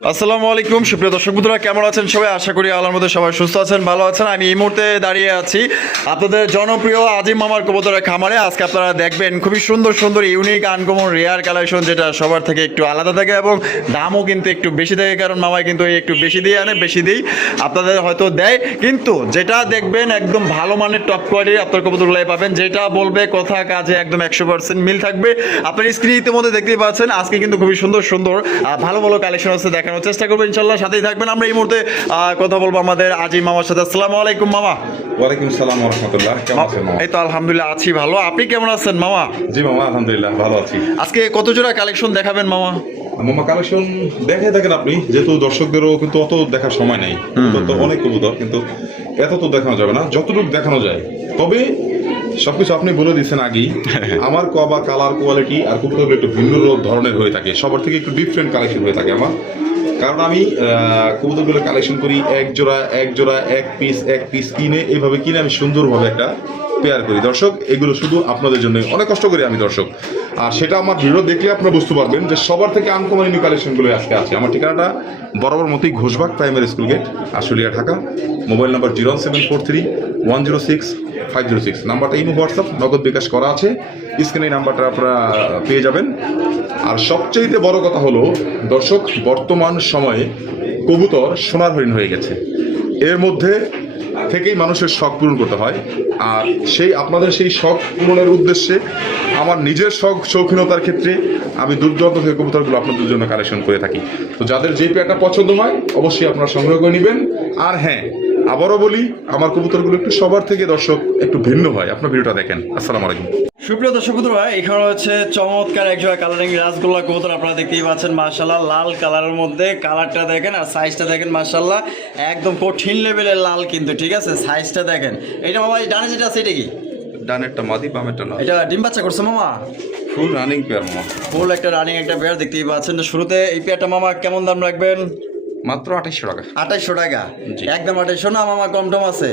আসসালামু আলাইকুম সুপ্রিয় দর্শক বন্ধুরা, কেমন আছেন সবাই? আশা করি আল্লাহর মধ্যে সবাই সুস্থ আছেন, ভালো আছেন। আমি এই মুহূর্তে দাঁড়িয়ে আছি আপনাদের জনপ্রিয় আজিম মামার কবুতরের খামারে। আজকে আপনারা দেখবেন খুবই সুন্দর সুন্দর ইউনিক আনকমন রেয়ার কালেকশন, যেটা সবার থেকে একটু আলাদা থাকে এবং দামও কিন্তু একটু বেশি থাকে, কারণ মামাই কিন্তু একটু বেশি দিয়ে আনে, বেশি দিই আপনাদের হয়তো দেয়, কিন্তু যেটা দেখবেন একদম ভালো মানের টপ কোয়ালিটির আপনার কবুতরগুলাই পাবেন। যেটা বলবে কথা কাজে একদম 100% মিল থাকবে। আপনার স্ক্রিন ইতিমধ্যে দেখতেই পাচ্ছেন, আজকে কিন্তু খুবই সুন্দর সুন্দর ভালো ভালো কালেকশন আছে, দেখানোর চেষ্টা করবো ইনশাল্লাহ, সাথেই থাকবেন। আমরা এই মুহূর্তে কথা বলবো আমাদের আজিম মামার সাথে। আসসালামু আলাইকুম মামা। ওয়ালাইকুম সালাম ওয়া রাহমাতুল্লাহ। কেমন আছেন মামা? এই তো আলহামদুলিল্লাহ আছি ভালো, আপনি কেমন আছেন মামা? জি মামা, আলহামদুলিল্লাহ ভালো আছি। আজকে কত জোড়া কালেকশন দেখাবেন মামা? মামা কালেকশন দেখে থাকেন আপনি, যেহেতু দর্শকদেরও কিন্তু অত দেখার সময় নেই, কবুতর তো অনেক কবুতর, কিন্তু এত তো দেখানো যাবে না, যতটুকু দেখানো যায়। তবে সবকিছু আপনি বলে দিচ্ছেন আগেই, আমার কবা কালার কোয়ালিটি আর কবুতরগুলো একটু ভিন্ন ধরনের হয়ে থাকে, সবার থেকে একটু ডিফারেন্ট কালেকশন হয়ে থাকে আমার। কারণ আমি কবুতরগুলো কালেকশন করি এক জোড়া এক পিস কিনে, এইভাবে কিনে আমি সুন্দরভাবে একটা পেয়ার করি। দর্শক, এগুলো শুধু আপনাদের জন্য অনেক কষ্ট করি আমি দর্শক, আর সেটা আমার ভিডিও দেখলে আপনারা বুঝতে পারবেন যে সবার থেকে আনকমন নিউ কালেকশনগুলো আজকে আছে। আমার ঠিকানাটা বরাবর মতোই Ghoshbag primary school gate, Ashulia, Dhaka. Mobile number 0743106 নাম্বারটা ইমো হোয়াটসঅ্যাপ নগদ বিকাশ করা আছে, স্ক্রিনে এই নাম্বারটা আপনারা পেয়ে যাবেন। আর সবচেয়ে বড় কথা হলো দর্শক, বর্তমান সময়ে কবুতর সোনার হরিণ হয়ে গেছে, এর মধ্যে থেকেই মানুষের শখ পূরণ করতে হয়। আর আপনাদের সেই শখ পূরণের উদ্দেশ্যে আমার নিজের শখ শৌখিনতার ক্ষেত্রে আমি দূরদূরান্ত থেকে কবুতরগুলো আপনাদের জন্য কালেকশন করে থাকি। তো যাদের যে পেয়ারটা পছন্দ হয় অবশ্যই আপনারা সংগ্রহ করে নেবেন। আর হ্যাঁ, আবারও বলি, আমার কবুতরগুলো একটু সবার থেকে দর্শক একটু ভিন্ন হয়। আপনার ভিডিওটা দেখেন। আসসালামু আলাইকুম। সুপ্রিয় দর্শক বন্ধুরা, এখানে হচ্ছে চমৎকার একজোড়া কালারিং রাসগোল্লা কবুতর, আপনারা দেখতেই পাচ্ছেন মাশাআল্লাহ, লাল কালারের মধ্যে। কালারটা দেখেন আর সাইজটা দেখেন, মাশাআল্লাহ একদম কঠিন লেভেলের লাল, কিন্তু ঠিক আছে সাইজটা দেখেন। এটা মামা এই ডানে যেটা আছে এটা কি? ডানেরটা মাদি, বামেরটা না। এটা ডিম বাচ্চা করছে মামা? ফুল রানিং পেয়ার মামা, ফুল একটা রানিং একটা পেয়ার দেখতেই পাচ্ছেন। তো শুরুতে এই পেয়ারটা মামা কেমন দাম রাখবেন? মাত্র 2800 টাকা। 2800 টাকা? জি। একদম 2800 না মামা, কম টম আছে?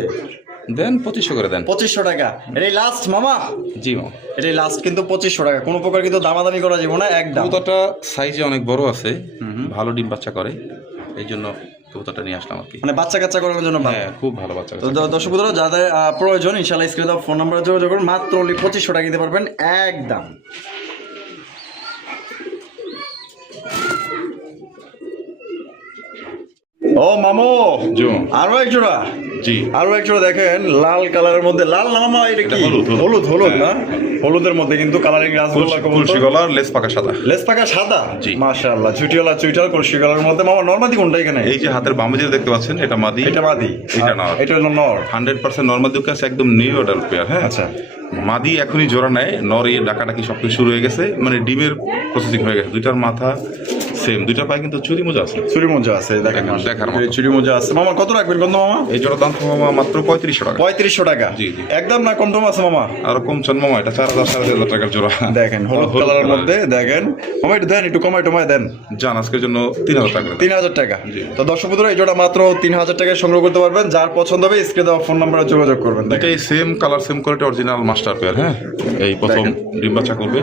দেন 2500 করে দেন। 2500 টাকা এটাই লাস্ট মামা? জি মামা, এটাই লাস্ট, কিন্তু 2500 টাকা, কোনো প্রকার কিন্তু দামাদামি করা যাবে না একদম। কবুতরটা সাইজে অনেক বড় আছে, ভালো ডিম বাচ্চা করে, এই জন্য কবুতরটা নিয়ে আসলাম আর কি। মানে বাচ্চা কাচ্চা করানোর জন্য ভালো। হ্যাঁ, খুব ভালো বাচ্চা। তো দর্শক বন্ধুরা, যাদের প্রয়োজন ইনশাআল্লাহ স্ক্রিনে দেওয়া ফোন নাম্বারে যোগাযোগ করুন, মাত্র অনলি 2500 টাকা দিতে পারবেন একদম। ও মামো, আরো এক জোড়া। জি, আরো এক জোড়া দেখেন, লাল কালারের মধ্যে। লাল না মামা, এটা কি? হলুদ না? হলুদের মধ্যে কিন্তু কালারিং রাসগোল্লা কলসি গলার লেস পাকা সাদা। লেস পাকা সাদা? জি। মাশাআল্লাহ, চুটিওয়ালা চুইটাল কলসি কালারের মধ্যে। মামা নরমাদি কোনটা এখানে? এই যে হাতের বামে যে দেখতে পাচ্ছেন, এটা মাদি। এটা মাদি, এটা নর। এটা হলো নর। 100% নরমাদি কাছে একদম নিউ অর্ডার পেয়ার। হ্যাঁ, আচ্ছা। মাদি এখনই জোড়া নেয়, নর এই ডাকাডাকি সবকিছু শুরু হয়ে গেছে, মানে ডিমের প্রসেসিং হয়ে গেছে। দুইটার মাথা সেম, দুইটা পায়ে কিন্তু চুরি মোজা আছে। চুরি মোজা আছে দেখেন, দেখার মতো। চুরি মোজা আছে। মামা কত রাখবেন কত মামা? এই জোড়া দাম মামা মাত্র 3500 টাকা। 3500 টাকা? জি, জি। একদম না কম টম আছে মামা? আর কম চান মামা, এটা 4000 4500 টাকার জোড়া। দেখেন হলুদ কালারের মধ্যে দেখেন মামা, একটু দেন, একটু কমাই টমাই দেন। জান আজকের জন্য 3000 টাকা। 3000 টাকা? জি। তো দর্শক বন্ধুরা, এই জোড়া মাত্র 3000 টাকায় সংগ্রহ করতে পারবেন। যার পছন্দ হবে স্ক্রিনে দেওয়া ফোন নাম্বারে যোগাযোগ করবেন। এটাই same colour same quality original master pair. হ্যাঁ, এই প্রথম ডিম বাচ্চা করবে।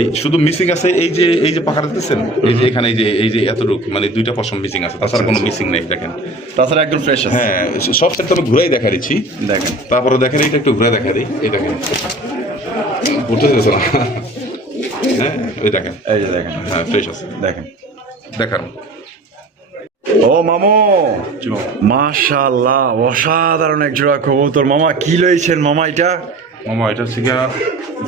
এই শুধু মিসিং আছে এই যে পাখাটা দেখতেছেন, এই যে এখানে এই যে এতটুকু, মানে দুইটা পশম মিসিং আছে, তাছাড়া কোনো মিসিং নেই। দেখেন, তাছাড়া একদম ফ্রেশ আছে। হ্যাঁ, সব সেট আমি ঘুরাই দেখা দিচ্ছি। দেখেন, তারপরে দেখেন এইটা একটু ঘুরে দেখা দিই। এই দেখেন, বুঝতে পেরেছো না? হ্যাঁ, ওই দেখেন, এই যে দেখেন, হ্যাঁ ফ্রেশ আছে, দেখেন দেখার মতো। ও মামো, জি মামা। মাশাআল্লাহ অসাধারণ এক জোড়া কবুতর। মামা কি লইছেন মামা এটা? মামা এটা হচ্ছে গিয়া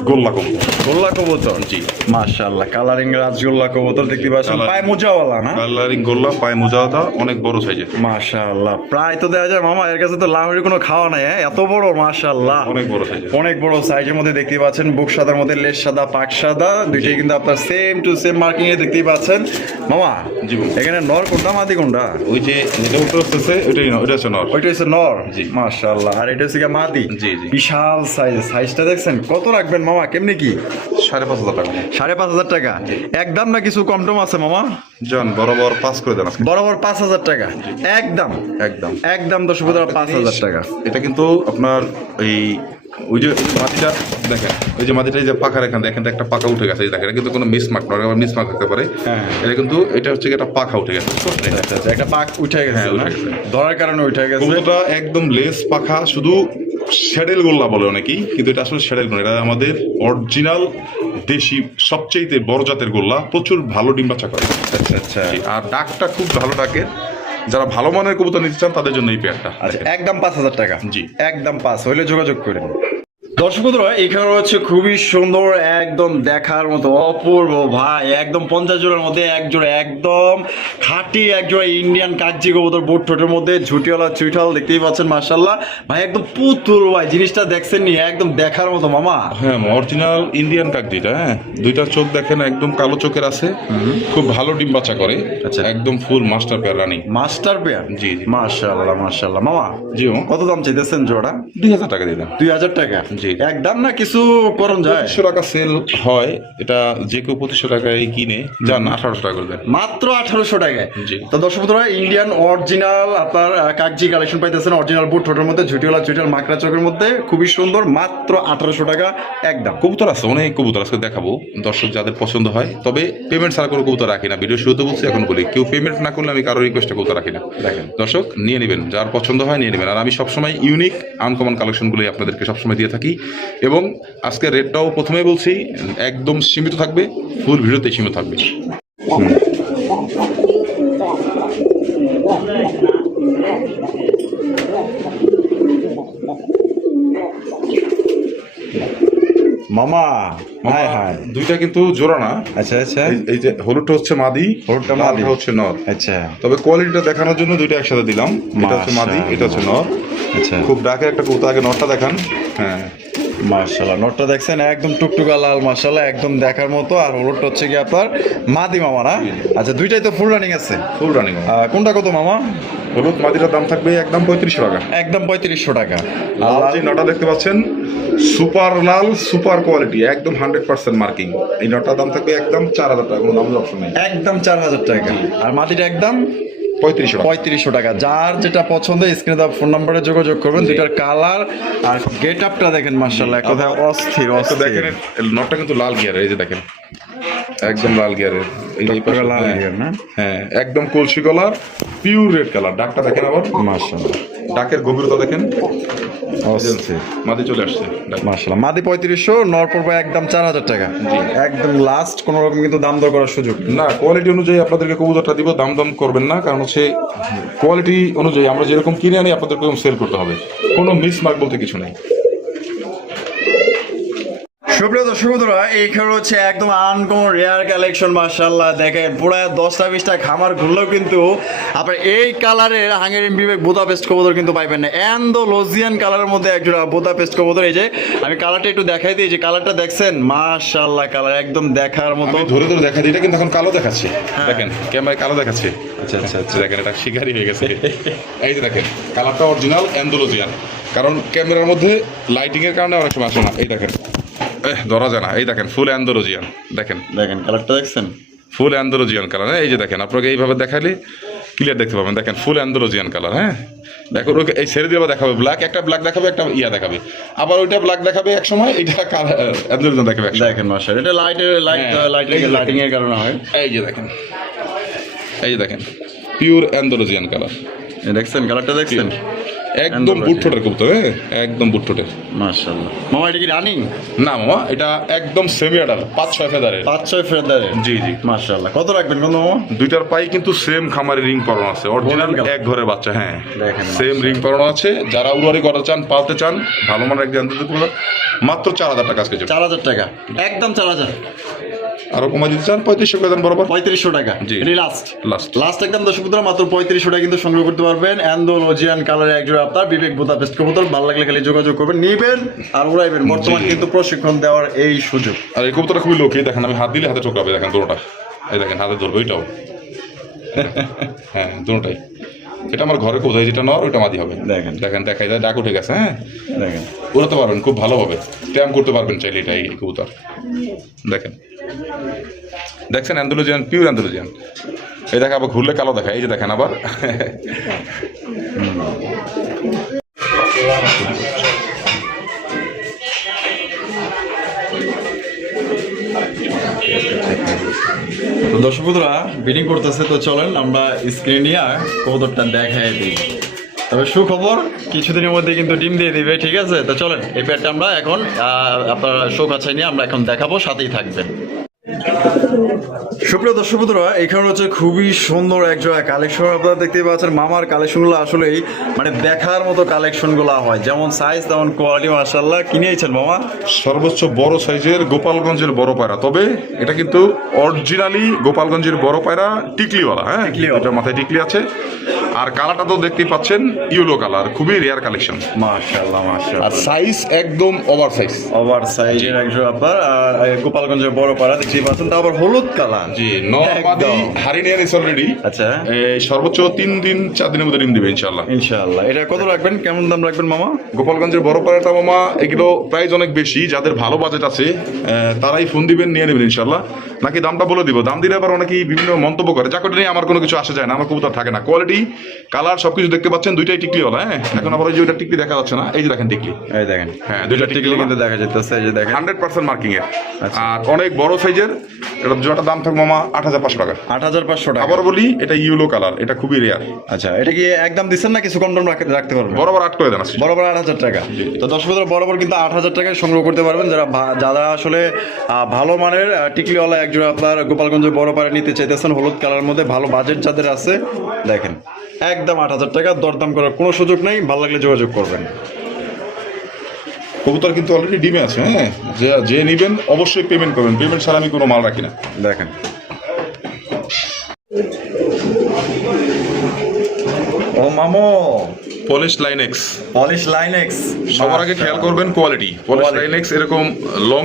গোল্লা কবুতর। গোল্লা কবুতর? জি। মাশাআল্লাহ, কালারিং রাজগোল্লা কবুতর দেখতে পাচ্ছেন, পায়ে মোজাওয়ালা না? কালারিং গোল্লা, পায়ে মোজাটা অনেক বড় সাইজের। মাশাআল্লাহ, প্রায় তো দেখা যায় মামা এর কাছে তো লাহোরের কোনো খাওয়া নাই, হ্যাঁ এত বড় মাশাআল্লাহ, অনেক বড় সাইজের। অনেক বড় সাইজের মধ্যে দেখতে পাচ্ছেন। বুক সাদার মধ্যে লেস সাদা, পাক সাদা, দুইটাই কিন্তু আপনার সেম টু সেম মার্কিং এ দেখতেই পাচ্ছেন মামা। জি মামা। এখানে নর কোনটা মাদি কোনটা? ওই যে যেটা উপরে আসতেছে ওইটাই না, ওইটা হচ্ছে নর। ওইটা হচ্ছে নর? জি। মাশাআল্লাহ। আর এটা হচ্ছে মাদি? জি, জি। বিশাল সাইজ। সাইজটা দেখছেন? কত রাখবেন মামা, কেমনি কি? 5500 টাকা। 5500 টাকা? একদম না কিছু কম টম আছে মামা? জান বরাবর পাস করে দেন আজকে। বরাবর 5000 টাকা? একদম একদম একদম। দর্শক বন্ধুরা, 5000 টাকা। এটা কিন্তু আপনার এই ওই যে মাটিটা দেখেন, ওই যে মাটিটা এই যে পাখার এখানে দেখেন একটা পাকা উঠে গেছে, এই দেখেন এটা কিন্তু কোনো মিসমার্ক নয়, আবার মিসমার্ক থাকতে পারে। হ্যাঁ। এটা কিন্তু এটা হচ্ছে একটা পাখা উঠে গেছে। আচ্ছা আচ্ছা, একটা পাক উঠে গেছে, হ্যাঁ, উঠে না? গেছে। ধরার কারণে উঠে গেছে। কবুতরটা একদম লেস পাখা, শুধু শ্যাডেল গোল্লা বলে অনেকেই, কিন্তু এটা আসলে শ্যাডেল গোল্লা, এটা আমাদের অরিজিনাল দেশি সবচেয়ে বড় জাতের গোল্লা, প্রচুর ভালো ডিম বাচ্চা করে। আচ্ছা আচ্ছা আর ডাকটা খুব ভালো ডাকে, যারা ভালো মানের কবুতর নিতে চান তাদের জন্য এই পেয়ারটা। আচ্ছা, একদম 5,000 টাকা। জি। একদম 5 হইলে যোগাযোগ করেন। দর্শক বন্ধুরা, এখানে হচ্ছে খুবই সুন্দর, একদম দেখার মতো অপূর্ব ভাই, একদম 50 জোড়ার মধ্যে এক জোড়া একদম খাঁটি এক জোড়া ইন্ডিয়ান কাগজি কবুতর, বুট ঠোঁটের মধ্যে ঝুটিওয়ালা চুইঠাল, দেখতেই পাচ্ছেন মাশাআল্লাহ ভাই, একদম পুতুল ভাই, জিনিসটা দেখছেন নি, একদম দেখার মতো মামা। হ্যাঁ, অরিজিনাল ইন্ডিয়ান কাকজিটা। হ্যাঁ, দুইটা চোখ দেখেন একদম কালো চোখের আছে, খুব ভালো ডিম বাচ্চা করে। আচ্ছা। একদম full master pair running. Master pair. জি, জি। মাশাআল্লাহ মাশাআল্লাহ মামা। জি মামা। কত দাম চাইতেছেন জোড়া? 2000 টাকা দিয়ে দেন। 2000 টাকা। জি। একদম না কিছু করণ যায়? 2500 টাকা সেল হয়, এটা যে কেউ 2500 টাকায় কিনে যান, 1800 টাকা করে দেন। মাত্র 1800 টাকায়। জি। তো দর্শক বন্ধুরা, ইন্ডিয়ান অরিজিনাল আপনার কাগজি কালেকশন পাইতেছেন, অরিজিনাল বুট ঠোঁটের মধ্যে ঝুটিওয়ালা চুইটাল মাকড়া চোখের মধ্যে, খুবই সুন্দর, মাত্র 1800 টাকা একদম। কবুতর আছে, অনেক কবুতর আজকে দেখাবো, দর্শক যাদের পছন্দ হয়। তবে পেমেন্ট ছাড়া কোনো কবুতর রাখি না, ভিডিও শুরুতে বলছি, এখন বলি, কেউ পেমেন্ট না করলে আমি কারো রিকোয়েস্টে কবুতর রাখি না। দেখেন দর্শক নিয়ে নেবেন, যার পছন্দ হয় নিয়ে নেবেন। আর আমি সবসময় ইউনিক আনকমন কালেকশনগুলোই আপনাদেরকে সবসময় দিয়ে থাকি, এবং আজকে রেটটাও প্রথমে বলছি একদম সীমিত থাকবে, ফুল ভিডিওতে সীমিত থাকবে। মামা, হাই হাই। দুইটা কিন্তু জোড়া না। আচ্ছা আচ্ছা এই যে হলুদটা হচ্ছে মাদি, হলুদটা মাদি। লালটা হচ্ছে নর। আচ্ছা তবে কোয়ালিটিটা দেখানোর জন্য দুইটা একসাথে দিলাম। এটা হচ্ছে মাদি, এটা হচ্ছে নর। আচ্ছা, খুব ডাকের একটা কবুতর, আগে নরটা দেখান। হ্যাঁ, মাশাআল্লাহ, নটটা দেখছেন একদম টুকটুকা লাল, মাশাআল্লাহ একদম দেখার মতো। আর হলুদটা হচ্ছে কি আপনার মাদি মামা, না? আচ্ছা, দুইটাই তো ফুল রানিং আছে। Full running. কোনটা কত মামা? হলুদ মাদিটার দাম থাকবে একদম 3500 টাকা। একদম 3500 টাকা। লাল যে নটা দেখতে পাচ্ছেন, সুপার লাল, সুপার কোয়ালিটি, একদম 100% মার্কিং। এই নটার দাম থাকবে একদম 4000 টাকা, কোনো দামের অপশন নেই। একদম 4000 টাকা। আর মাদিটা একদম 3500 টাকা। 3500 টাকা। যার যেটা পছন্দ স্ক্রিনে দেওয়া ফোন নম্বরে যোগাযোগ করবেন। দুইটার কালার আর গেট আপটা দেখেন, মাশাআল্লাহ কথা অস্থির তো অস্থির। দেখেন নটটা কিন্তু লাল গিয়ারের, এই যে দেখেন একদম লাল গিয়ারের। এই যে এই পাশে, লাল হ্যাঁ, গিয়ার না? হ্যাঁ, একদম কলসি কালার, পিওর রেড কালার। ডাকটা দেখেন আবার, মাশাআল্লাহ ডাকের গভীরতা দেখেন। অস্থির মাদি চলে আসছে ডাক। মাশাআল্লাহ। মাদি 3500, নর পড়বে একদম 4000 টাকা। জি। একদম লাস্ট, কোনো রকম কিন্তু দাম দর করার সুযোগ নেই। না, কোয়ালিটি অনুযায়ী আপনাদেরকে কবুতরটা দিব, দাম দাম করবেন না, কারণ হচ্ছে কোয়ালিটি অনুযায়ী আমরা যেরকম কিনে আনি আপনাদেরকে সেল করতে হবে, কোনো মিস মার্ক বলতে কিছু নেই। সুপ্রিয় দর্শক বন্ধুরা, এইখানে হচ্ছে একদম আনকমন রেয়ার কালেকশন, মাশাআল্লাহ দেখেন পুরো 10টা-20টা খামার ঘুরলেও কিন্তু আপনার এই কালারের হাঙ্গেরিয়ান বিবেক বুদাপেস্ট কবুতর কিন্তু পাইবেন না। অ্যান্ডালুসিয়ান কালারের মধ্যে একজোড়া বুদাপেস্ট কবুতর। এই যে আমি কালারটা একটু দেখাই দিই, যে কালারটা দেখছেন, মাশাআল্লাহ কালার একদম দেখার মতো। আমি ধরে ধরে দেখা দিই, এটা কিন্তু এখন কালো দেখাচ্ছে। দেখেন ক্যামেরায় কালো দেখাচ্ছে। আচ্ছা আচ্ছা আচ্ছা, দেখেন এটা শিকারি হয়ে গেছে। এই যে দেখেন কালারটা অরিজিনাল অ্যান্ডালুসিয়ান, কারণ ক্যামেরার মধ্যে লাইটিং এর কারণে অনেক সময় আসে না। এই দেখেন ধরা যায় না। এই দেখেন ফুল অ্যান্ডালুসিয়ান, দেখেন দেখেন কালারটা দেখছেন, ফুল অ্যান্ডালুসিয়ান কালার। এই যে দেখেন, আপনাকে এইভাবে দেখালে ক্লিয়ার দেখতে পাবেন। দেখেন ফুল অ্যান্ডালুসিয়ান কালার। হ্যাঁ, দেখো এই ছেড়ে দিয়ে আবার দেখাবে ব্ল্যাক, একটা ব্ল্যাক দেখাবে, একটা ইয়া দেখাবে, আবার ওইটা ব্ল্যাক দেখাবে এক সময়, এইটা অ্যান্ডালুসিয়ান দেখাবে এক সময়। দেখেন মাশাআল্লাহ, এটা লাইটিং এর কারণে হয়। এই যে দেখেন, এই যে দেখেন পিওর অ্যান্ডালুসিয়ান কালার। দেখছেন কালারটা দেখছেন, একদম বুট ঠোঁটের কবুতর। হ্যাঁ, একদম বুট ঠোঁটের। মাশাআল্লাহ। মামা এটা কি রানিং? না মামা, এটা একদম সেমি অ্যাডাল, 5-6 ফেদারের। 5-6 ফেদারের। জি জি। মাশাআল্লাহ। কত রাখবেন কোন মামা? দুইটার পাই কিন্তু সেম খামারে রিং পরানো আছে, অরিজিনাল Golden এক ঘরের বাচ্চা। হ্যাঁ, দেখেন সেম রিং পরানো আছে। যারা উড়ারি করতে চান, পালতে চান, ভালো মানের একজন মাত্র 4000 টাকা আজকে। 4000 টাকা, একদম 4000। আরো কমাই দিতে চান 3500 করে দেন বরাবর। 3500 টাকা। জি। এটাই লাস্ট লাস্ট লাস্ট একদম দর্শক বন্ধুরা, মাত্র 3500 টাকা কিন্তু সংগ্রহ করতে পারবেন। অ্যান্ডালুসিয়ান কালারে একজোড়া আপনার বিবেক বুদাপেস্ট কবুতর। ভালো লাগলে খালি যোগাযোগ করবেন, নিবেন আর উড়াইবেন। বর্তমান কিন্তু প্রশিক্ষণ দেওয়ার এই সুযোগ। আর এই কবুতরটা খুবই লোক। এই দেখেন আমি হাত দিলে হাতে ঠোকাবে, দেখেন দুটোটা। এই দেখেন হাতে ধরবে ওইটাও। হ্যাঁ, দুটোটাই। এটা আমার ঘরে কোথায়, যেটা নর ওইটা মাদি হবে। দেখেন দেখেন দেখাই যায়, ডাক উঠে গেছে। হ্যাঁ, দেখেন উড়াতে পারবেন খুব ভালোভাবে, ট্যাম করতে পারবেন চাইলে। এটা এই কবুতর দেখেন, দেখছেন অ্যান্ডালুসিয়ান, পিওর অ্যান্ডালুসিয়ান। এই দেখেন আবার ঘুরলে কালো দেখা, এই যে দেখেন আবার। তো দর্শক বন্ধুরা বিডিং করতেছে, তো চলেন আমরা স্ক্রিন নিয়ে কবুতরটা দেখাই দিই। তবে সুখবর, কিছুদিনের মধ্যে কিন্তু ডিম দিয়ে দিবে, ঠিক আছে? তো চলেন এই পেয়ারটা আমরা এখন আপনার শোক আছে নিয়ে আমরা এখন দেখাবো, সাথেই থাকবেন। সুপ্রিয় দর্শক বন্ধুরা, এখানে হচ্ছে খুবই সুন্দর এক জোড়া কালেকশন আপনারা দেখতেই পাচ্ছেন। মামার কালেকশনগুলো আসলেই মানে দেখার মতো কালেকশনগুলো হয়, যেমন সাইজ তেমন কোয়ালিটি। মাশাআল্লাহ, কিনেছেন মামা? সর্বোচ্চ বড় সাইজের গোপালগঞ্জের বড় পায়রা, তবে এটা কিন্তু অরিজিনালি গোপালগঞ্জের বড় পায়রা, টিকলিওয়ালা। হ্যাঁ, টিকলিওয়ালা। এটা মাথায় টিকলি আছে, আর কালারটা তো দেখতেই পাচ্ছেন ইয়েলো কালার, খুবই রেয়ার কালেকশন। মাশাআল্লাহ আর মাশাআল্লাহ, সাইজ একদম ওভার সাইজ। ওভার সাইজের এক জোড়া আপনার গোপালগঞ্জের বড় পাড়া দেখতেই পাচ্ছেন, তারপর হলুদ কালার। জি, নরমাদি হারিনিয়ান ইস অলরেডি। আচ্ছা, সর্বোচ্চ 3 দিনের মধ্যে ডিম দিবে ইনশাআল্লাহ। ইনশাআল্লাহ। এটা কত রাখবেন, কেমন দাম রাখবেন মামা? গোপালগঞ্জের বড় পায়রাটা মামা এগুলো প্রাইস অনেক বেশি, যাদের ভালো বাজেট আছে তারাই ফোন দিবেন, নিয়ে নেবেন ইনশাআল্লাহ। নাকি দামটা বলে দিব, দাম দিলে আবার অনেকেই বিভিন্ন মন্তব্য করে, যাকে নিয়ে আমার কোনো কিছু আসে যায় না, আমার কবুতর থাকে না। কোয়ালিটি, কালার সবকিছু দেখতে পাচ্ছেন, দুইটাই টিকলিওয়ালা। হ্যাঁ, এখন আবার ওই যে ওইটা টিকলি দেখা যাচ্ছে না, এই যে দেখেন টিকলি। এই দেখেন, হ্যাঁ, দুইটা টিকলি কিন্তু দেখা যাচ্ছে, এই যে দেখেন 100% মার্কিং এর। আচ্ছা। আর অনেক বড় সাইজের, এটা জোড়াটা দাম থাকবে মামা 8500 টাকা। 8500 টাকা। আবার বলি, এটা ইয়েলো কালার, এটা খুবই রেয়ার। আচ্ছা, এটা কি একদম দিচ্ছেন না কিছু কম টম রাখতে পারবেন? বরাবর 8 করে দেন আছে। বরাবর 8000 টাকা। তো দর্শক বন্ধুরা, বরাবর কিন্তু 8000 টাকায় সংগ্রহ করতে পারবেন, যারা আসলে ভালো মানের টিকলিওয়ালা এক জোড়া আপনার গোপালগঞ্জের বড় পাড়া নিতে চাইতেছেন, হলুদ কালার মধ্যে, ভালো বাজেট যাদের আছে, দেখেন একদম 8000 টাকা, দরদাম করার কোনো সুযোগ নেই। ভালো লাগলে যোগাযোগ করবেন। কবুতর কিন্তু অলরেডি ডিমে আছে। হ্যাঁ, যে নিবেন অবশ্যই পেমেন্ট করবেন, পেমেন্ট ছাড়া আমি কোনো মাল রাখি না। দেখেন ও মামো, পলিশ লাইনেক্স। পলিশ লাইনেক্স। সবার আগে খেয়াল করবেন কোয়ালিটি। পলিশ লাইনেক্স এরকম লং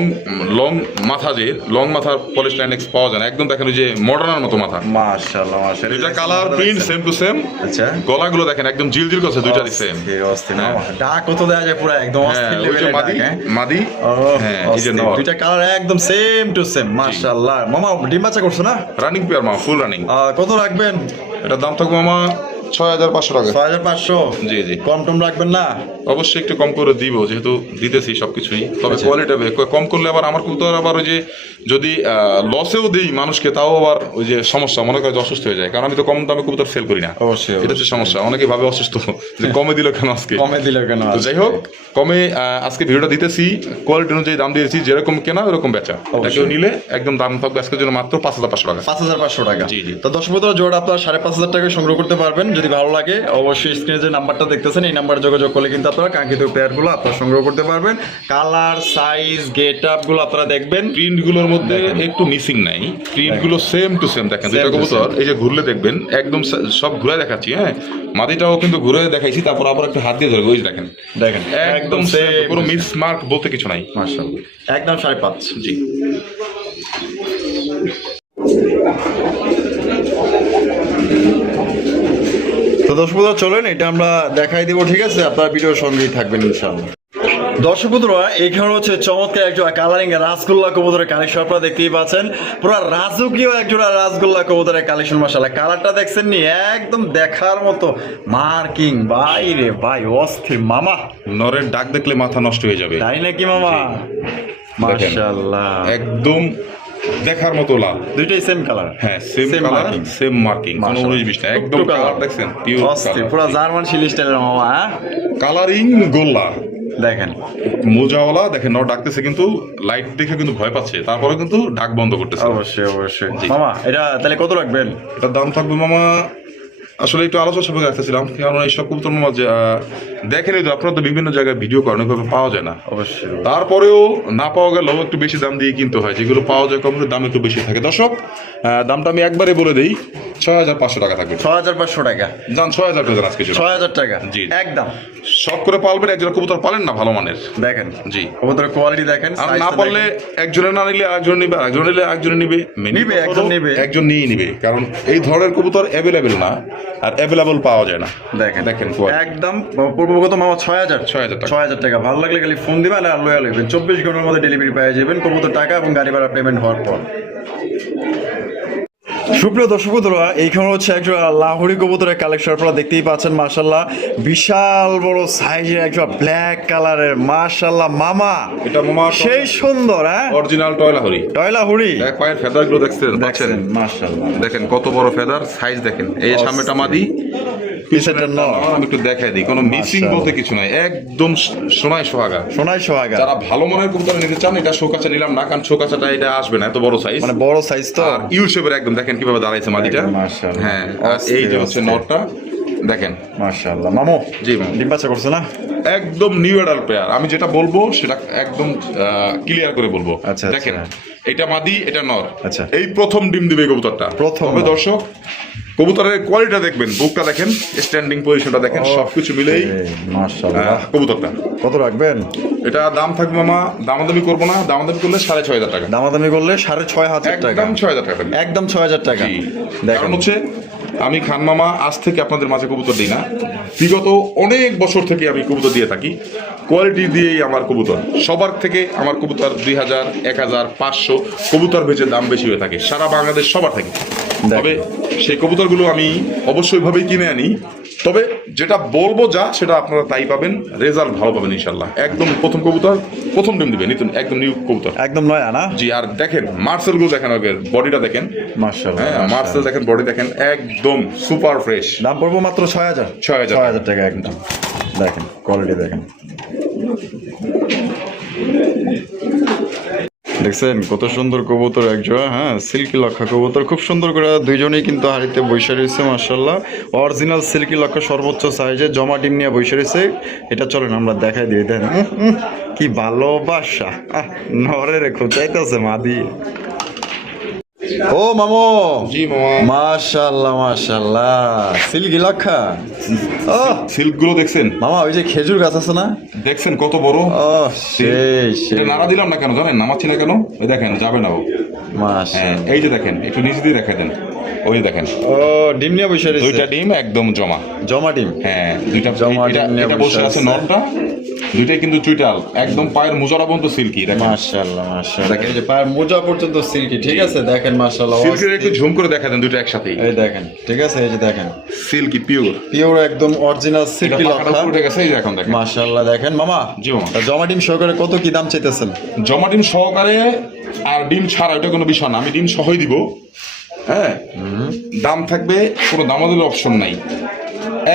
লং মাথা, যে লং মাথার পলিশ লাইনেক্স পাওয়া যায় না, একদম দেখেন ওই যে মডার্নের মতো মাথা। মাশাআল্লাহ মাশাআল্লাহ, এটা colour print same to same. আচ্ছা, গলাগুলো দেখেন একদম জিলজিল করছে, দুইটারই সেম। অস্থির না, ডাক কত দেয়া যায় পুরো একদম অস্থির ওই যে লেভেলের মাদি, ডাক। মাদি। হ্যাঁ, এই যে নর। দুইটা কালার একদম সেম টু সেম। মাশাআল্লাহ মামা, ডিম বাচ্চা করছো না? রানিং পেয়ার মা, ফুল রানিং। কত রাখবেন? এটার দাম থাকবে মামা 6500 টাকা। 6500। জি জি, কম টম রাখবেন না? অবশ্যই একটু কম করে দিব, যেহেতু দিতেছি সবকিছুই। তবে আচ্ছা। কোয়ালিটি কম করলে আবার আমার কবুতর আবার ওই যে যদি লসেও দিই মানুষকে, তাও আবার ওই যে সমস্যা, মনে করে যে অসুস্থ হয়ে যায়, কারণ আমি তো কম দামে কবুতর সেল করি না। অবশ্যই এটা হচ্ছে সমস্যা, অনেকে ভাবে অসুস্থ যে কমে দিল কেন আজকে। কমে দিলে কেন? তো যাই হোক, কমে আজকে ভিডিওটা দিতেছি, কোয়ালিটি অনুযায়ী দাম দিয়েছি, যেরকম কেনা ওরকম বেচা। এটা কেউ নিলে একদম দাম থাকবে আজকের জন্য মাত্র 5500 টাকা। 5500 টাকা। জি জি। তো দর্শক বন্ধুরা, জোড়া আপনার 5500 টাকায় সংগ্রহ করতে পারবেন। যদি ভালো লাগে অবশ্যই স্ক্রিনে যে নাম্বারটা দেখতেছেন, এই নাম্বারে যোগাযোগ করলে কিন্তু আপনারা কাঙ্ক্ষিত পেয়ারগুলো আপনারা সংগ্রহ করতে পারবেন। কালার, সাইজ, গেট আপ গুলো আপনারা দেখবেন। প্রিন্ট গুলোর মধ্যে একটু মিসিং নাই, প্রিন্ট গুলো সেম টু সেম। দেখেন দুইটা কবুতর, এই যে ঘুরলে দেখবেন একদম সব ঘুরে দেখাচ্ছি। হ্যাঁ, মাদিটাও কিন্তু ঘুরে দেখাইছি, তারপর আবার একটু হাত দিয়ে ধরে, ওই যে দেখেন দেখেন একদম সেম, কোনো মিস মার্ক বলতে কিছু নাই। মাশাআল্লাহ, একদম 5.5। জি। তো দর্শক বন্ধুরা, চলেন এটা আমরা দেখাই দিব, ঠিক আছে? আপনারা ভিডিওর সঙ্গেই থাকবেন ইনশাআল্লাহ। দর্শক বন্ধুরা, এখানে হচ্ছে চমৎকার একজোড়া কালারিং রাসগোল্লা কবুতরের কালেকশন আপনারা দেখতেই পাচ্ছেন। পুরো রাজকীয় একজোড়া রাসগোল্লা কবুতরের কালেকশন। মাশাআল্লাহ, কালারটা দেখছেন নি, একদম দেখার মতো মার্কিং। ভাই রে ভাই, অস্থির মামা। নরের ডাক দেখলে মাথা নষ্ট হয়ে যাবে, তাই নাকি মামা? মাশাআল্লাহ, একদম দেখার মতো লাল। দুইটাই সেম কালার। হ্যাঁ, সেম কালার, সেম মার্কিং, কোনো 19-20 না, একদম কালার দেখছেন পিওর অস্থির, পুরো জার্মান শিল স্টাইলের মামা। হ্যাঁ, কালারিং গোল্লা দেখেন মোজাওয়ালা। দেখেন নর ডাকতেছে, কিন্তু লাইট দেখে কিন্তু ভয় পাচ্ছে, তারপরে কিন্তু ডাক বন্ধ করতেছে। অবশ্যই অবশ্যই মামা। এটা তাহলে কত রাখবেন? এটার দাম থাকবে মামা, আসলে একটু আলোচনা সাপেক্ষে রাখতেছিলাম, কারণ এইসব কবুতর মামা দেখেনি তো, আপনারা তো বিভিন্ন জায়গায় ভিডিও করেন, ওইভাবে পাওয়া যায় না। অবশ্যই, তারপরেও না পাওয়া গেলেও একটু বেশি দাম দিয়ে কিনতে হয়, যেগুলো পাওয়া যায় কম, দাম একটু বেশি থাকে। দর্শক, দামটা আমি একবারে বলে দিই, 6500 টাকা থাকবে। 6500 টাকা। যান 6000 টাকা আজকে 6000 টাকা। জি, একদম শখ করে পালবেন, একজন কবুতর পালেন না ভালো মানের। দেখেন জি, কবুতরের কোয়ালিটি দেখেন। আর না পারলে একজনে না নিলে আরেকজন নিবে, আরেকজন নিলে একজনে নিবে, একজন নিয়ে নিবে, কারণ এই ধরনের কবুতর অ্যাভেলেবেল না, আর অ্যাভেলেবল পাওয়া যায় না। দেখেন দেখেন একদম পূর্বগত মামা 6000 টাকা। 6000 টাকা। ভালো লাগলে খালি ফোন দিবেন আর লয়াল হইবেন। 24 ঘন্টার মধ্যে ডেলিভারি পেয়ে যাবেন কবুতর টাকা এবং গাড়ি ভাড়া পেমেন্ট হওয়ার পর। সুপ্রিয় দর্শক বন্ধুরা, এইখানে হচ্ছে একজন লাহোরি কবুতরের কালেকশন আপনারা দেখতেই পাচ্ছেন। মাশাআল্লাহ বিশাল বড় সাইজের একজন ব্ল্যাক কালারের, মাশাআল্লাহ মামা এটা মামা সেই সুন্দর। হ্যাঁ, অরিজিনাল টয়লাহরি। টয়লাহুরি দেখ পায়ের ফেদার গুলো দেখছেন? মাশাআল্লাহ দেখেন কত বড় ফেদার, সাইজ দেখেন। এই সামনেটা মাদি, পিছনেটা নর। আমি একটু দেখাই দিই, কোনো মিসিং বলতে কিছু নাই, একদম সোনায় সোহাগা। সোনাই সোহাগা। যারা ভালো মানের কবুতর নিতে চান, এটা শোকাচা নিলাম না, কারণ শোকাচাটা এটা আসবে না, এত বড় সাইজ, মানে বড় সাইজ তো। আর ইউ শেপের একদম। দেখেন কিভাবে দাঁড়াইছে মাদিটা। মাশাআল্লাহ। হ্যাঁ, আর এই যে হচ্ছে নটটা দেখেন। মাশাআল্লাহ মামু। জি মামু। ডিম বাচ্চা করছে না? একদম নিউ অ্যাডাল্ট পেয়ার। আমি যেটা বলবো সেটা একদম ক্লিয়ার করে বলবো। আচ্ছা, দেখেন আচ্ছা। এটা মাদি, এটা নর। আচ্ছা। এই প্রথম ডিম দিবে এই কবুতরটা। প্রথম। তবে দর্শক কবুতরের কোয়ালিটিটা দেখবেন, বুকটা দেখেন, স্ট্যান্ডিং পজিশনটা দেখেন, সবকিছু মিলেই মাশাআল্লাহ। কবুতরটা। কত রাখবেন? এটা দাম থাকবে মামা, দামাদামি করবো না, দামাদামি করলে 6,500 টাকা। দামাদামি করলে 6,500 টাকা। একদম 6,000 টাকা থাকবে। একদম 6,000 টাকা। জি। দেখেন কারণ হচ্ছে আমি খান মামা আজ থেকে আপনাদের মাঝে কবুতর দিই না, বিগত অনেক বছর থেকে আমি কবুতর দিয়ে থাকি। কোয়ালিটি দিয়েই আমার কবুতর, সবার থেকে আমার কবুতর 2,000, 1,000, 500 কবুতর ভেজে দাম বেশি হয়ে থাকে সারা বাংলাদেশ সবার থেকে। তবে সেই কবুতরগুলো আমি অবশ্যই ভাবেই কিনে আনি। তবে যেটা বলবো যা সেটা আপনারা তাই পাবেন, রেজাল্ট ভালো পাবেন ইনশাল্লাহ। একদম প্রথম কবুতর, প্রথম ডিম দিবে, নিতুন একদম নিউ কবুতর, একদম নয়া না? জি। আর দেখেন মার্সেল গুলো দেখেন, আগে বডিটা দেখেন। মাশাআল্লাহ। হ্যাঁ, মার্সেল দেখেন, বডি দেখেন, একদম সুপার ফ্রেশ। দাম পড়বো মাত্র 6,000। 6,000 টাকা একদম। দেখেন কোয়ালিটি দেখেন, দেখছেন কত সুন্দর কবুতর একজোড়া। হ্যাঁ, সিল্কি লক্ষা কবুতর, খুব সুন্দর করে দুইজনেই কিন্তু হাড়িতে বসে রয়েছে। মাশাআল্লাহ অরিজিনাল সিল্কি লক্ষা, সর্বোচ্চ সাইজে জমা ডিম নিয়ে বসে রয়েছে। এটা চলেন আমরা দেখাই দিই। দেন কি ভালোবাসা, নরে রে খোঁচাইতেছে মাদি। ও মামো। জি মামা। মাশাআল্লাহ মাশাআল্লাহ, সিল্কি লক্ষা। ও সিল্ক গুলো দেখছেন মামা, ওই যে খেজুর গাছ আছে না, দেখছেন কত বড়। ও সেই এটা নাড়া দিলাম না কেন জানেন? নামাচ্ছি না কেন? ওই দেখেন, যাবে না ও। হ্যাঁ, মাশাআল্লাহ। এই যে দেখেন, একটু নিচ দিয়ে রেখে দেন, ওই যে দেখেন ও ডিম নিয়ে বসে রয়েছে। দুইটা ডিম একদম জমা। জমা ডিম। হ্যাঁ, দুইটা জমা এটা ডিম নিয়ে এটা বসে বসে আছে আছে। নরটা, দুইটাই কিন্তু চুইটাল, একদম পায়ের মোজারা পর্যন্ত সিল্কি। দেখেন মাশাআল্লাহ মাশাআল্লাহ, এই যে পায়ের মোজা পর্যন্ত সিল্কি। ঠিক আছে, দেখেন মাশাআল্লাহ। সিল্কের একটু ঝুম করে দেখা দেন, দুইটা একসাথেই। এই দেখেন, ঠিক আছে, এই যে দেখেন সিল্কি পিওর, পিওর একদম অরিজিনাল সিল্কি লক্ষা। উঠে গেছে, এই যে এখন দেখেন। মাশাআল্লাহ। দেখেন মামা, জি মামা। তা জমা ডিম সহকারে কত কি দাম চাইতেছেন? জমা ডিম সহকারে আর ডিম ছাড়া ওটা কোনো বিষয় না, আমি ডিম সহই দিব। হ্যাঁ, দাম থাকবে, কোনো দামাদামির অপশন নাই,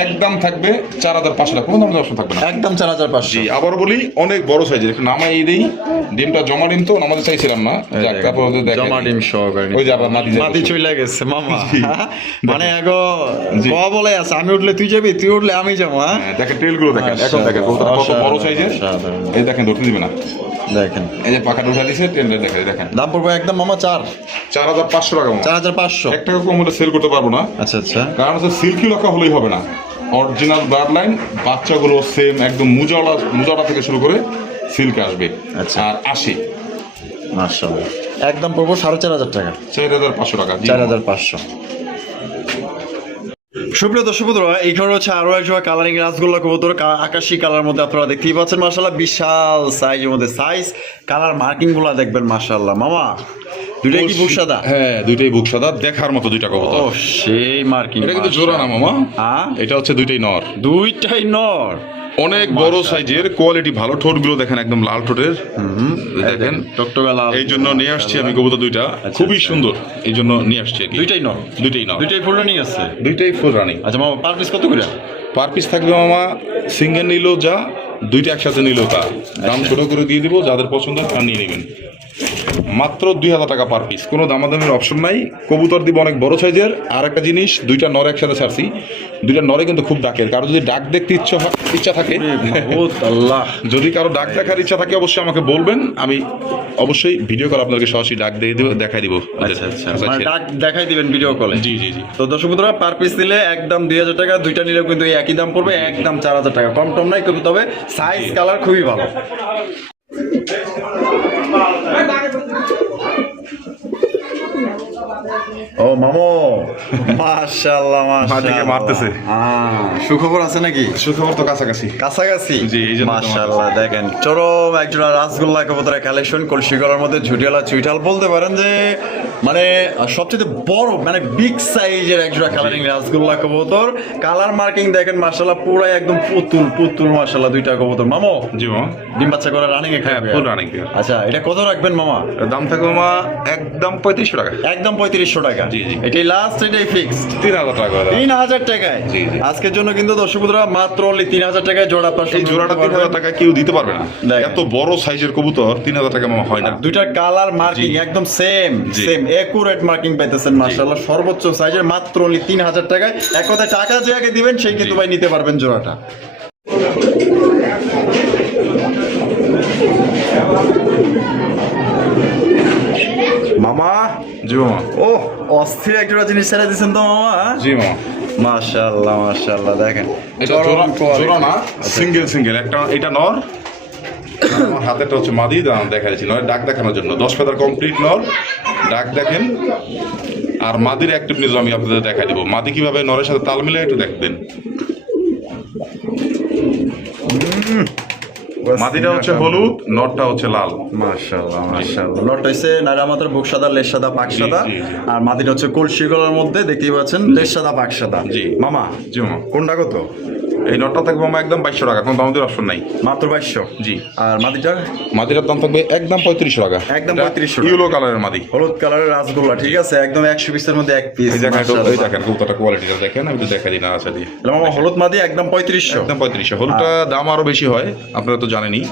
একদম থাকবে 4,500 টাকা, কোনো দামাদামির অপশন থাকবে না, একদম 4,500। জি। আবার বলি, অনেক বড় সাইজের, একটু নামাই দেই। ডিমটা জমা ডিম তো নামাতে চাইছিলাম না, যাক, তারপর ওদের দেখেন। জমা ডিম সহকারে। ওই যে আবার মাটি চলে গেছে মামা। মানে আগো জি। ক বলে আছে, আমি উঠলে তুই যাবি, তুই উঠলে আমি যাবো। হ্যাঁ, হ্যাঁ, দেখেন টেল গুলো দেখেন, এখন দেখেন কবুতরটা কত বড় সাইজের। অসাধারণ। এই দেখেন, ধরতে দিবে না, দেখেন এই যে পাখাটা উঠা দিছে, টেলটা দেখেন, দেখেন। দাম পড়বে একদম মামা 4,500 টাকা মামা। 4,500। 1 টাকা কম হলে সেল করতে পারবো না, আচ্ছা আচ্ছা। কারণ হচ্ছে সিল্কি লক্ষা হলেই হবে না, অরিজিনাল ব্লাড লাইন, বাচ্চাগুলো সেম একদম মুজালা থেকে শুরু করে সিল্ক আসবে। আচ্ছা। আর 80, মাশাআল্লাহ, একদম পড়বো 4,500 টাকা। 4,500 টাকা। জি। 4,500। সুপ্রিয় দর্শক বন্ধুরা, এইখানে হচ্ছে আরো একজোড়া কালারিং রাসগোল্লা কবুতর, আকাশি কালার মধ্যে আপনারা দেখতেই পাচ্ছেন। মাশাআল্লাহ বিশাল সাইজের মধ্যে, সাইজ কালার মার্কিং গুলা দেখবেন। মাশাআল্লাহ মামা, দুইটাই কি বুকসাদা? হ্যাঁ, দুইটাই বুকসাদা, দেখার মতো দুইটা কবুতর। ও সেই মার্কিং। এটা কিন্তু জোড়া না মামা, হ্যাঁ, এটা হচ্ছে দুইটাই নর, দুইটাই নর, অনেক বড় সাইজের, কোয়ালিটি ভালো। ঠোঁটগুলো দেখেন, একদম লাল ঠোঁটের, দেখেন টকটকা লাল। এই জন্য নিয়ে আসছি আমি কবুতর দুইটা, খুবই সুন্দর, এই জন্য নিয়ে আসছি আর কি। দুইটাই নর, দুইটাই নর, দুইটাই ফুল রানিং আছে। দুইটাই ফুল রানিং। আচ্ছা মামা, পার পিস কত করে? পার পিস থাকবে মামা, সিঙ্গেল নিলেও যা, দুইটা একসাথে নিলেও তা, দাম ছোট করে দিয়ে দিব, যাদের পছন্দ হয় তারা নিয়ে নেবেন। মাত্র 2,000 টাকা পার পিস, কোনো দামাদামির অপশন নাই। কবুতর দিব অনেক বড় সাইজের। আর একটা জিনিস, দুইটা নর একসাথে ছাড়ছি, দুইটা নরে কিন্তু খুব ডাকের। কারো যদি ডাক দেখতে ইচ্ছা থাকে, আল্লাহ, যদি কারো ডাক দেখার ইচ্ছা থাকে, অবশ্যই আমাকে বলবেন, আমি অবশ্যই ভিডিও করে আপনাদেরকে সরাসরি ডাক দিয়ে দিব, দেখাই দিব। আচ্ছা আচ্ছা, মানে ডাক দেখাই দিবেন ভিডিও কলে? জি জি জি। তো দর্শক বন্ধুরা, পার পিস নিলে একদম 2,000 টাকা, দুইটা নিলেও কিন্তু এই একই দাম পড়বে, একদম 4,000 টাকা, কম টম নাই। কিন্তু তবে সাইজ কালার খুবই ভালো। ও মামো, মাশাআল্লাহ মাটিকে মারতেছে। সুখবর আছে নাকি? সুখবর তো কাছাকাছি। কাছাকাছি। জি, এই জন্য মাশাআল্লাহ। দেখেন চরম একজোড়া রাসগোল্লা কবুতরের কালেকশন, কলসি গলার মধ্যে ঝুটিয়ালা চুইঠাল বলতে পারেন যে মানে সবচেয়ে বড় মানে বিগ সাইজের একজোড়া কালারিং রাসগোল্লা কবুতর, কালার মার্কিং দেখেন মাশাআল্লাহ পুরাই একদম পুতুল মাশাআল্লাহ দুইটা কবুতর। মামা জি মামা, ডিম বাচ্চা করে রানিং এ হ্যাঁ খাবে? Full running. আচ্ছা, এটা কত রাখবেন মামা? দাম থাকবে মামা একদম 3500 টাকা। একদম 3500 টাকা। জি, জি। এটাই লাস্ট, এটাই ফিক্সড 3000 টাকা করে। 3000 টাকায়। জি, জি। আজকের জন্য কিন্তু দর্শক বন্ধুরা মাত্র অনলি 3000 টাকায় জোড়া আপনার এই জোড়াটা 3000 টাকা কেউ দিতে পারবে না। দেখেন। এত বড় সাইজের কবুতর 3000 টাকা মামা হয় না। দুইটার কালার মার্কিং একদম সেম জি। একুরেট মার্কিং পাইতেছেন মাশাআল্লাহ, সর্বোচ্চ সাইজের মাত্র অনলি 3000 টাকায়। এক কথায় টাকা যে আগে দিবেন সেই কিন্তু ভাই নিতে পারবেন জোড়াটা। মামা জি মামা। ও অস্থির একটা জিনিস ছেড়ে দিচ্ছেন তো মামা। জি মামা। মাশাআল্লাহ দেখেন এটা জোড়া না, সিঙ্গেল একটা, এটা নর। আমার হাতেটা হচ্ছে মাদি, দেখা যাচ্ছে নয় ডাক দেখানোর জন্য 10 ফেদার কমপ্লিট নর, ডাক দেখেন। আর মাদির অ্যাক্টিভনেস আমি আপনাদের দেখাই দিব, মাদি কিভাবে নরের সাথে তাল মিলে একটু দেখবেন। মাদিটা হচ্ছে হলুদ, নরটা হচ্ছে লাল। মাশাআল্লাহ লটটা হচ্ছে নারা মাথার বুক সাদা, লেজ সাদা, পাক সাদা। জি, জি। আর মাদিটা হচ্ছে কলসি গলার মধ্যে দেখতেই পাচ্ছেন, লেজ সাদা পাক সাদা। জি। মামা জি মামা। কোনটা কত? এই নটটা থাকবে মামা একদম 2200 টাকা, কোনো দামের অপশন নাই। মাত্র 2200। জি। আর মাদিটা মাদিটার দাম থাকবে একদম 3500 টাকা। একদম 3500 টাকা। ইয়েলো কালারের মাদি, হলুদ কালারের রাসগোল্লা, ঠিক আছে, একদম 100 পিসের মধ্যে এক পিস। এই দেখেন, এই দেখেন কবুতরটা কোয়ালিটিটা দেখেন, আমি একটু দেখাই দিই না আচ্ছা দিয়ে। মামা হলুদ মাদি একদম 3500। একদম 3500। হলুদটা দাম আরো বেশি হয়, আপনারা তো জানেনই।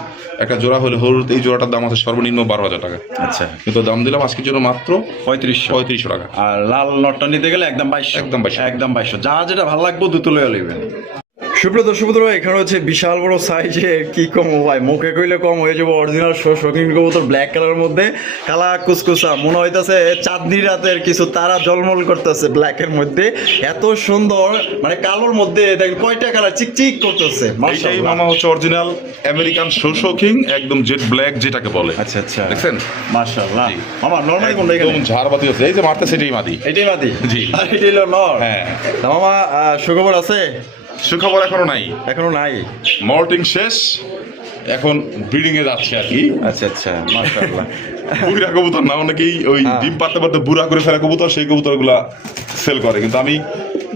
একটা জোড়া হলে হলুদ, এই জোড়াটার দাম আছে সর্বনিম্ন 12000 টাকা। আচ্ছা, কিন্তু দাম দিলাম আজকের জন্য মাত্র 3500 টাকা। আর লাল নটটা নিতে গেলে একদম 2200। একদম 2200। একদম 2200। যা যেটা ভালো লাগবে দুটো লয়ে নেবেন। সুপ্রিয় দর্শক বন্ধুরা, এখানে হচ্ছে বিশাল বড় সাইজের, কি কম ভাই, মুখে কইলে কম হয়ে যাবো, অরিজিনাল শৌখিন কবুতর, ব্ল্যাক কালারের মধ্যে কালা কুসকুসা, মনে হইতাছে চাঁদনি রাতের কিছু তারা জলমল করতেছে ব্ল্যাকের মধ্যে, এত সুন্দর, মানে কালোর মধ্যে দেখেন কয়টা কালার চিকচিক করতেছে। এইটাই মামা হচ্ছে অরিজিনাল আমেরিকান শৌখিন, একদম জেড ব্ল্যাক যেটাকে বলে। আচ্ছা আচ্ছা, দেখছেন মাশাআল্লাহ। মামা নরমালি কোনটা একদম এখানে? ঝাড়বাতি আছে, এই যে মারতে সেটাই মাদি। এটাই মাদি? জি। আর এটাই হলো নর? হ্যাঁ। তা মামা সুখবর আছে? সুখবর এখনো নাই, এখনো নাই। মল্টিং শেষ, এখন ব্রিডিং এ যাচ্ছে আর কি। আচ্ছা আচ্ছা, মাশাআল্লাহ। বুড়া কবুতর না, অনেকেই ওই ডিম পারতে পারতে বুড়া করে ফেলা কবুতর, সেই কবুতর গুলা সেল করে, কিন্তু আমি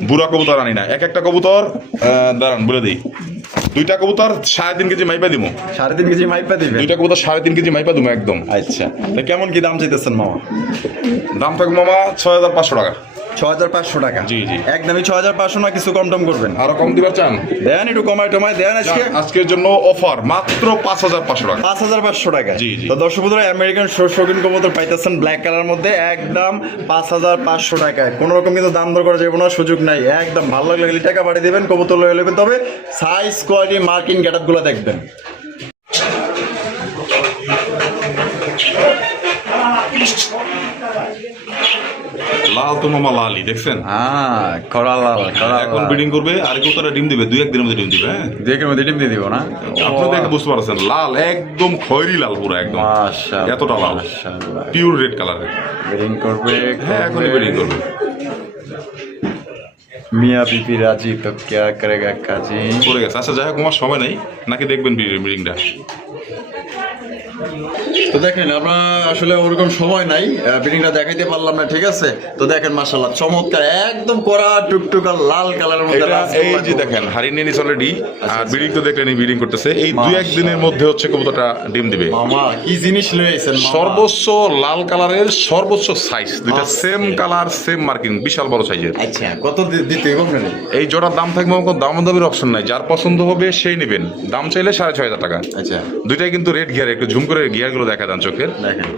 বুড়া কবুতর আনি না। একটা কবুতর দাঁড়ান বলে দিই, দুইটা কবুতর 3.5 কেজি মাইপা দিব। 3.5 কেজি মাইপা দিবে? দুইটা কবুতর 3.5 কেজি মাইপা দিব একদম। আচ্ছা, তা কেমন কি দাম চাইতেছেন মামা? দাম থাকবে মামা 6500 টাকা। 6500 টাকা? জি, জি। একদমই 6500 না, কিছু কম টম করবেন? আরো কম দিবার চান? দেন একটু কমায় টমায় দেন আজকে। আজকের জন্য অফার মাত্র 5500 টাকা। 5500 টাকা? জি, জি। তো দর্শক বন্ধুরা, আমেরিকান শৌখিন কবুতর পাইতেছেন ব্ল্যাক কালার মধ্যে একদম 5500 টাকায়। কোনো রকম কিন্তু দাম দর করা যাবে না, সুযোগ নাই। একদম ভালো লাগলে খালি টাকা পাঠিয়ে দেবেন, কবুতর লয়ে নেবেন, তবে সাইজ কোয়ালিটি মার্কিং গেটআপ গুলো দেখবেন। লাল তো মামা লালই, দেখছেন? হ্যাঁ, খরা লাল, এখন ব্রিডিং করবে, আর কবুতরটা ডিম দিবে 2-1 দিনের মধ্যে ডিম দিবে। হ্যাঁ, দেখে মধ্যে ডিম দিয়ে দিব না? আপনি দেখে বুঝতে পারছেন, লাল একদম খয়েরি লাল, পুরো একদম মাশাআল্লাহ, এতটা লাল, মাশাআল্লাহ। পিওর রেড কালারের। ব্রিডিং করবে? হ্যাঁ, এখনই ব্রিডিং করবে। মিয়া বিপি রাজি তো क्या करेगा काजी। পড়ে গেছে। আচ্ছা যাই হোক, আমার সময় নেই, নাকি দেখবেন ব্রিডিংটা? তো দেখেন, আপনার আসলে ওরকম সময় নাই, ব্রিডিংটা দেখাইতে পারলাম না, ঠিক আছে। তো দেখেন মাশাআল্লাহ চমৎকার, একদম কড়া টুকটুকা লাল কালারের মধ্যে এটা রাসগোল্লা এই যে কবুতর। দেখেন হারিয়ে নিয়ে নিস অলরেডি, আচ্ছা, আর ব্রিডিং তো দেখলেন ব্রিডিং করতেছে। এই 2-1 দিনের মধ্যে হচ্ছে কবুতরটা ডিম দিবে। মামা কি জিনিস লয়ে আইছেন মামা? সর্বোচ্চ লাল কালারের সর্বোচ্চ সাইজ, দুইটা আচ্ছা। সেম কালার সেম মার্কিং, বিশাল বড় সাইজের। আচ্ছা, কত দিতে হবে আপনাদের? এই জোড়ার দাম থাকবে কোনো দামাদামির অপশন নাই, যার পছন্দ হবে সেই নেবেন। দাম চাইলে 6500 টাকা। আচ্ছা, দুইটাই কিন্তু রেড গিয়ার, একটু ঝুম করে গিয়ার গুলো দেখা দেন চোখের। দেখেন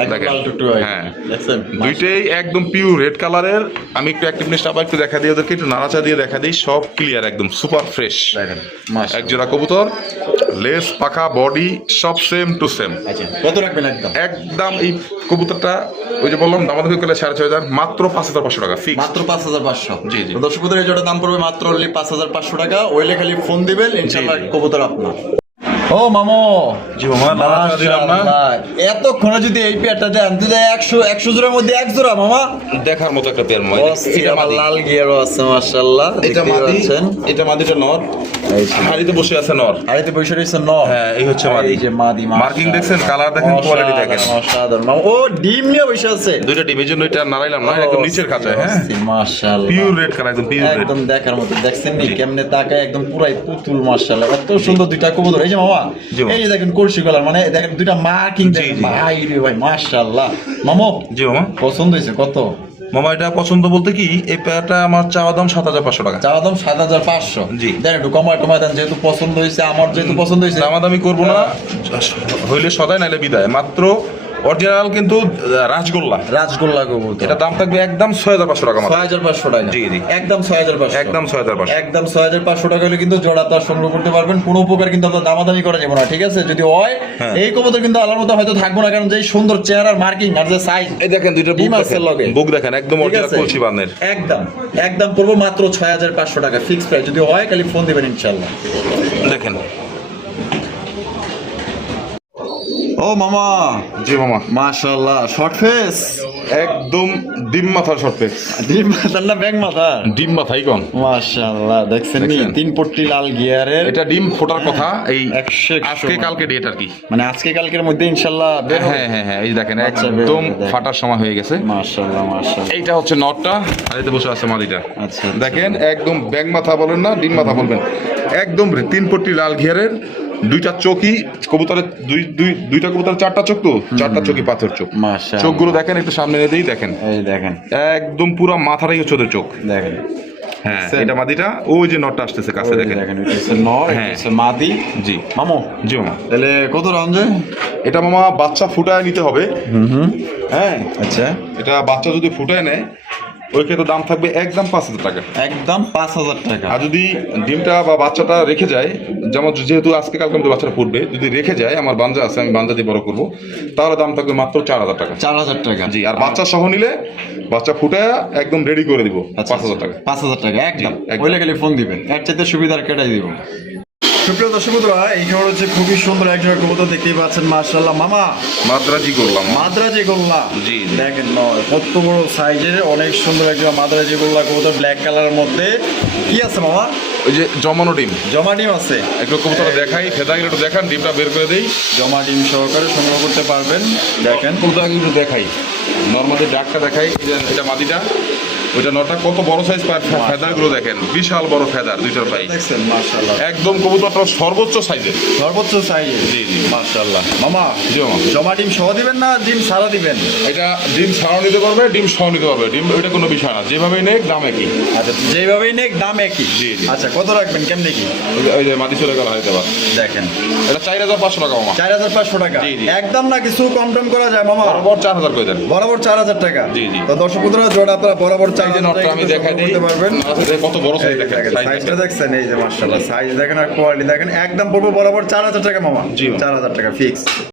একদম দেখেন। লাল টুকটুকা। হ্যাঁ। দেখছেন? দুইটাই একদম পিওর রেড কালারের। আমি একটু অ্যাক্টিভনেসটা আবার একটু দেখা দিই, ওদেরকে একটু নাড়াচা দিয়ে দেখা দিই, সব ক্লিয়ার একদম সুপার ফ্রেশ। দেখেন এক মাশাআল্লাহ। জোড়া কবুতর, লেস পাখা বডি সব সেম টু সেম। আচ্ছা, কত রাখবেন একদম? একদম এই কবুতরটা ওই যে বললাম দামাদামি করলে 6500, মাত্র 5500 টাকা ফিক্স। মাত্র 5500? জি, জি। তো দর্শক বন্ধুরা, এই জোড়ার দাম পড়বে মাত্র অনলি 5500 টাকা। ওইলে খালি ফোন দিবেন, ইনশাআল্লাহ কবুতর আপনার। ও মামো জি মামা, নাড়াচাড়া দিলাম না। মাশাআল্লাহ। এতক্ষণে যদি এই পেয়ারটা দেন তাহলে 100 জোড়ার মধ্যে এক জোড়া মামা। দেখার মতো একটা পেয়ার মামা। অস্থির, এটা আবার মাদি। লাল গিয়ারও আছে মাশাআল্লাহ। এটা দেখতেই মাদি, পাচ্ছেন। এটা মাদিটা নর। এই যে। হাড়িতে বসে আছে নর। আরেতে বসে রয়েছে নর। হ্যাঁ, এই হচ্ছে মাদি। এই যে মাদি, মার্কিং দেখছেন, কালার দেখেন, কোয়ালিটি দেখেন। অসাধারণ মামা। ও ডিম নিয়ে বসে আছে। দুইটা ডিমের জন্য এটা নাড়াইলাম না, একদম নিচের খাঁচায়। হ্যাঁ, অস্থির, মাশাআল্লাহ। পিওর রেড কালার, একদম পিওর রেড। একদম দেখার মতো। দেখছেন নি কেমনে তাকায়, একদম পুরাই পুতুল মাশাআল্লাহ। এত সুন্দর দুইটা কবুতর। এই যে মামা, জি মামা। এই যে দেখেন কলসি গলার, মানে দেখেন দুইটা মার্কিং দেখেন জি। ভাই রে ভাই মাশাআল্লাহ। মামা জি মামা। পছন্দ হয়েছে কত? মামা এটা পছন্দ বলতে কি, এই পেয়ারটা আমার চাওয়া দাম ৭৫০০ টাকা। চাওয়া দাম ৭৫০০। জি। দেন একটু কমায় দেন, যেহেতু পছন্দ হয়েছে, আমার যেহেতু পছন্দ হয়েছে। দামাদামি করবো না, হইলে সদাই নাইলে বিদায়। মাত্র অরিজিনাল কিন্তু রাজগোল্লা, রাজগোল্লা কবুতর। এটা দাম থাকবে একদম ৬৫০০ টাকা মাত্র। ৬৫০০ টাকা। জি, জি। একদম ৬৫০০। একদম ৬৫০০। একদম ৬৫০০ টাকা হলে কিন্তু জোড়া তার সংগ্রহ করতে পারবেন। কোনো উপকার কিন্তু আপনার দামাদামি করা যাবে না, ঠিক আছে? যদি হয় হ্যাঁ। এই কবুতর কিন্তু আলার মতো হয়তো থাকবো না, কারণ যে সুন্দর চেহারার মার্কিং আর যে সাইজ। এই দেখেন দুইটা বুক ডিম আছে দেখেন, লগে। বুক দেখেন, একদম ঠিক অরিজিনাল আছে? কলসি বানের। একদম পড়বো মাত্র ৬৫০০ টাকা ফিক্স প্রাইস। যদি হয় খালি ফোন দিবেন ইনশাআল্লাহ। দেখেন। ও মামা, জি মামা, মাশাআল্লাহ, শর্ট ফেস। একদম ডিম মাথার শর্ট পেস। ডিম মাথার না ব্যাং মাথা? ডিম মাথাই কন। মাশাআল্লাহ, দেখছেন নি দেখছেন? 3 পট্টি লাল গিয়ারের। এটা ডিম ফোটার কথা এই 100 আজকে কালকে ডেট আর কি। মানে আজকে কালকের মধ্যে ইনশাআল্লাহ বের হবে। হ্যাঁ, এই দেখেন আচ্ছা, বের একদম হবে, দেখেন। ফাটার সময় হয়ে গেছে। মাশাআল্লাহ। এইটা হচ্ছে নটটা, আর এতে বসে আছে মাদিটা। আচ্ছা। দেখেন একদম ব্যাং মাথা বলেন না, ডিম মাথা বলবেন, একদম 3 পট্টি লাল ঘিয়ারের, দুইটা চোখই কবুতরের, দুইটা কবুতরের 4টা চোখ, তো 4টা চোখই পাথর চোখ। মাশাআল্লাহ। চোখগুলো দেখেন, একটু সামনে নিয়ে দেখেন, এই দেখেন, একদম পুরো মাথাটাই হচ্ছে ওদের চোখ। দেখেন। হ্যাঁ, এটা মাদিটা, ওই যে নটটা আসতেছে কাছে, ওই দেখেন। দেখেন, এটা হচ্ছে নর, এটা হ্যাঁ। হচ্ছে মাদি। জি মামু, জি মামা। তাহলে কত রাউন্ড যায়? এটা মামা বাচ্চা ফুটায় নিতে হবে। হ্যাঁ, আচ্ছা, এটা বাচ্চা যদি ফুটায় নেয় ওই ক্ষেত্রে দাম থাকবে একদম ৫০০০ টাকা। একদম ৫০০০ টাকা। আর যদি ডিমটা বা বাচ্চাটা রেখে যায়, যেমন যেহেতু আজকে কালকে মধ্যে বাচ্চাটা ফুটবে, যদি রেখে যায়, আমার বাঞ্জা আছে, আমি বাঞ্জা দিয়ে বড় করবো, তাহলে দাম থাকবে মাত্র ৪০০০ টাকা। ৪০০০ টাকা। জি, আর বাচ্চা সহ নিলে বাচ্চা ফুটায় একদম রেডি করে দিব ৫০০০ টাকা। ৫০০০ টাকা একদম। জি, একদম। ওইলে খালি ফোন দিবেন, এর চাইতে সুবিধার কেটাই দিব। সুপ্রিয় দর্শক বন্ধুরা, এই খাবার হচ্ছে খুবই সুন্দর একটা কবুতর, দেখতেই পাচ্ছেন মাশাআল্লাহ। মামা, মাদ্রাজি করলাম। মাদ্রাজি গোল্লা। জি, জি। দেখেন কত বড় সাইজের, অনেক সুন্দর একটা মাদ্রাজি গোল্লা কবুতর, ব্ল্যাক কালারের মধ্যে। কি আছে মামা? ওই যে জমানো ডিম, জমা ডিম আছে। একটু কবুতর দেখাই, ফেদাকে একটু দেখান, ডিমটা বের করে দেই। জমা ডিম সহকারে সংগ্রহ করতে পারবেন। দেখেন কবুতরকে একটু দেখাই, নর্মালি ডাকটা দেখাই। এই যে এটা মাদিটা, ওইটা নটা কত বড় সাইজ, ফেদার গুলো দেখেন, বিশাল বড় ফেদার দুইটার পাই। দেখছেন মাশাআল্লাহ, একদম কবুতরটা সর্বোচ্চ সাইজের। সর্বোচ্চ সাইজের। জি, জি। মাশাআল্লাহ। মামা, জি মামা। জমা ডিম সহ দিবেন না ডিম সারা দিবেন? এটা ডিম ছাড়াও নিতে পারবে, ডিম সহ নিতে পারবে, ডিম ওইটা কোনো বিষয় না, যেভাবেই নেক দাম একই। আচ্ছা, যেভাবেই নেক দাম একই। জি, জি। আচ্ছা, কত রাখবেন কেমনে কি? ওই যে মাটি চলে গেল হয়তো আবার। দেখেন, এটা ৪৫০০ টাকা মামা। ৪৫০০ টাকা। জি, জি। একদম না কিছু কম টম করা যায় মামা? বরাবর ৪০০০ করে দেন। বরাবর ৪০০০ টাকা। জি, জি। তো দর্শক বন্ধুরা, জোড়া আপনারা বরাবর এই যে ৪০০০ নটটা আমি দেখাই দিই, করতে পারবেন। কত বড় সাইজ দেখেন, সাইজটা দেখছেন, এই যে মাশাআল্লাহ, সাইজ দেখেন আর কোয়ালিটি দেখেন, একদম পড়বো বরাবর ৪০০০ টাকা মামা। জি। ৪০০০ টাকা ফিক্স।